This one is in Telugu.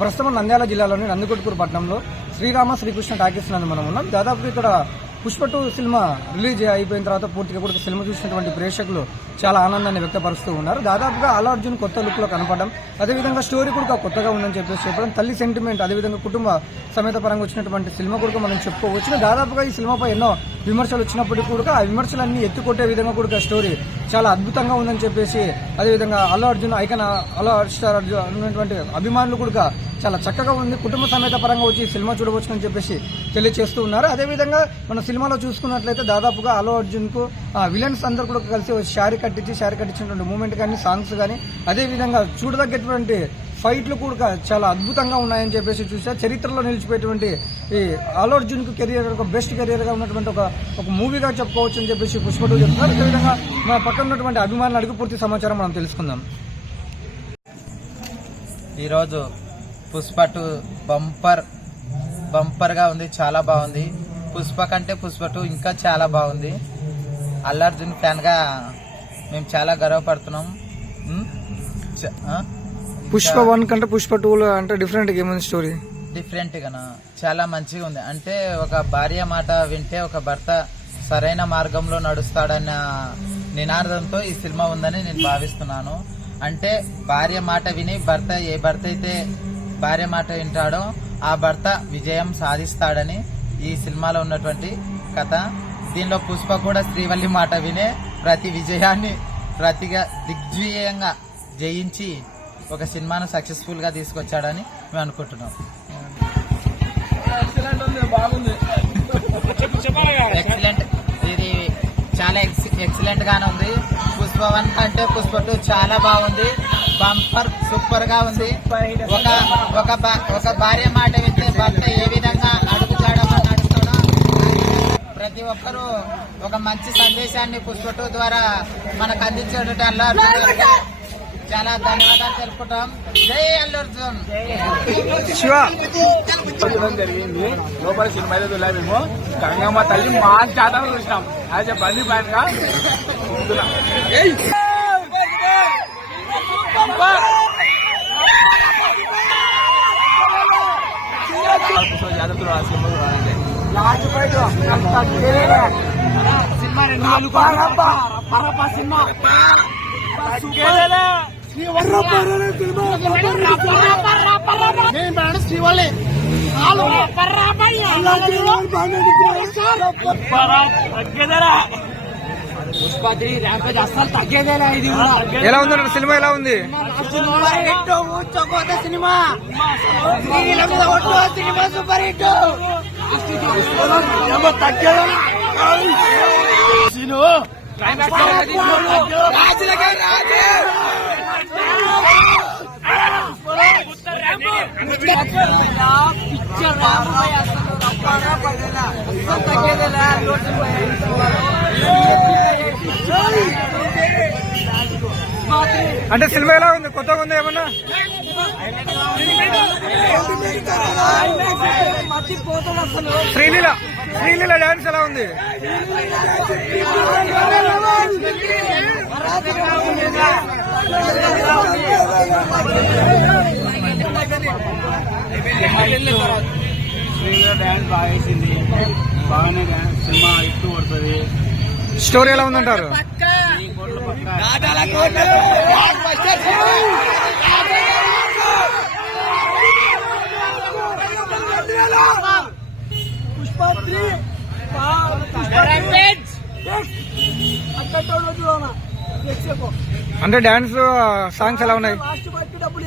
ప్రస్తుతం నంద్యాల జిల్లాలోని నందికొట్కూరు పట్టణంలో శ్రీరామ శ్రీకృష్ణ టాకీస్ నందు మనం ఉన్నాం. దాదాపు ఇక్కడ పుష్ప 2 సినిమా రిలీజ్ అయిపోయిన తర్వాత పూర్తిగా కూడా సినిమా చూసినటువంటి ప్రేక్షకులు చాలా ఆనందాన్ని వ్యక్తపరుస్తూ ఉన్నారు. దాదాపుగా అల్లు అర్జున్ కొత్త లుక్ లో కనపడడం, అదేవిధంగా స్టోరీ కూడా కొత్తగా ఉందని చెప్పడం, తల్లి సెంటిమెంట్, అదేవిధంగా కుటుంబ సమేత పరంగా వచ్చినటువంటి సినిమా కూడా మనం చెప్పుకోవచ్చు. దాదాపుగా ఈ సినిమాపై ఎన్నో విమర్శలు వచ్చినప్పటికీ కూడా ఆ విమర్శలన్నీ ఎత్తుకొట్టే విధంగా కూడా స్టోరీ చాలా అద్భుతంగా ఉందని చెప్పేసి, అదేవిధంగా అల్లు అర్జున్ ఐకన్ అల్లు స్టార్ అర్జున్ ఉన్నటువంటి అభిమానులు కూడా చాలా చక్కగా ఉంది, కుటుంబ సమేత పరంగా వచ్చి సినిమా చూడవచ్చునని చెప్పేసి తెలియజేస్తూ ఉన్నారు. అదేవిధంగా మన సినిమాలో చూసుకున్నట్లయితే దాదాపుగా అల్లు అర్జున్ కు విలన్స్ అందరూ కూడా కలిసి శారీ కట్టించినటువంటి మూమెంట్ కానీ, సాంగ్స్ కానీ, అదేవిధంగా చూడదగ్గటువంటి ఫైట్లు కూడా చాలా అద్భుతంగా ఉన్నాయని చెప్పేసి చూసా. చరిత్రలో నిలిచిపోయేటువంటి ఈ అల్లు అర్జున్ కు కెరియర్ ఒక బెస్ట్ కెరియర్ గా ఉన్నటువంటి ఒక మూవీగా చెప్పుకోవచ్చు అని చెప్పేసి పుష్ప 2 చెప్తున్నారు. అదేవిధంగా మన పక్కన ఉన్నటువంటి అభిమానులు అడిగి పూర్తి సమాచారం మనం తెలుసుకుందాం. ఈరోజు పుష్ప 2 బంపర్ గా ఉంది, చాలా బాగుంది. పుష్ప కంటే పుష్ప 2 ఇంకా చాలా బాగుంది. అల్లు అర్జున్ ఫ్యాన్ గా మేము చాలా గర్వపడుతున్నాం. పుష్ప 1 కంటే పుష్ప 2 అంటే డిఫరెంట్ ఏముంది స్టోరీ? డిఫరెంట్ గానా చాలా మంచిగా ఉంది. అంటే ఒక భార్య మాట వింటే ఒక భర్త సరైన మార్గంలో నడుస్తాడన్న నినాదంతో ఈ సినిమా ఉందని నేను భావిస్తున్నాను. అంటే భార్య మాట విని ఏ భర్త అయితే భార్య మాట వింటాడో ఆ భర్త విజయం సాధిస్తాడని ఈ సినిమాలో ఉన్నటువంటి కథ. దీనిలో పుష్ప కూడా శ్రీవల్లి మాట వినే ప్రతి విజయాన్ని దిగ్విజయంగా జయించి ఒక సినిమాను సక్సెస్ఫుల్ గా తీసుకొచ్చాడని మేము అనుకుంటున్నాం. ఎక్సలెంట్, ఇది చాలా ఎక్సలెంట్ గానే ఉంది. పుష్ప 1 కంటే పుష్ప 2 చాలా బాగుంది, బంపర్ సూపర్ గా ఉంది. ఒక భార్య మాట వింటే భర్త ఏ విధంగా నడుస్తాడో ప్రతి ఒక్కరూ ఒక మంచి సందేశాన్ని పుష్ప 2 ద్వారా మనకు అందించేటట్టు అల్లు అర్జున్ చాలా ధన్యవాదాలు తెలుపుకుంటాం. జై అల్లు అర్జున్. జరిగింది లోపల సినిమా అయితే మేము గంగమ్మ తల్లి మాస్ జాతర చూసినాం. యాజ్ ఎ బండి ఫ్యాన్ గా ఎలా ఉంది సినిమా? ఎలా ఉంది సినిమా? Super hit. అంటే సినిమా ఎలా ఉంది? కొత్తగా ఉంది ఏమన్నా? శ్రీలీల డాన్స్ ఎలా ఉంది? శ్రీలీల డాన్స్ బాగా వేసింది, బాగానే డాన్స్ సినిమా ఎక్కువ పడుతుంది. స్టోరీ ఎలా ఉందంటారు? పుష్ప 3 అంటే డాన్స్ సాంగ్స్ ఎలా ఉన్నాయి? డబ్బులు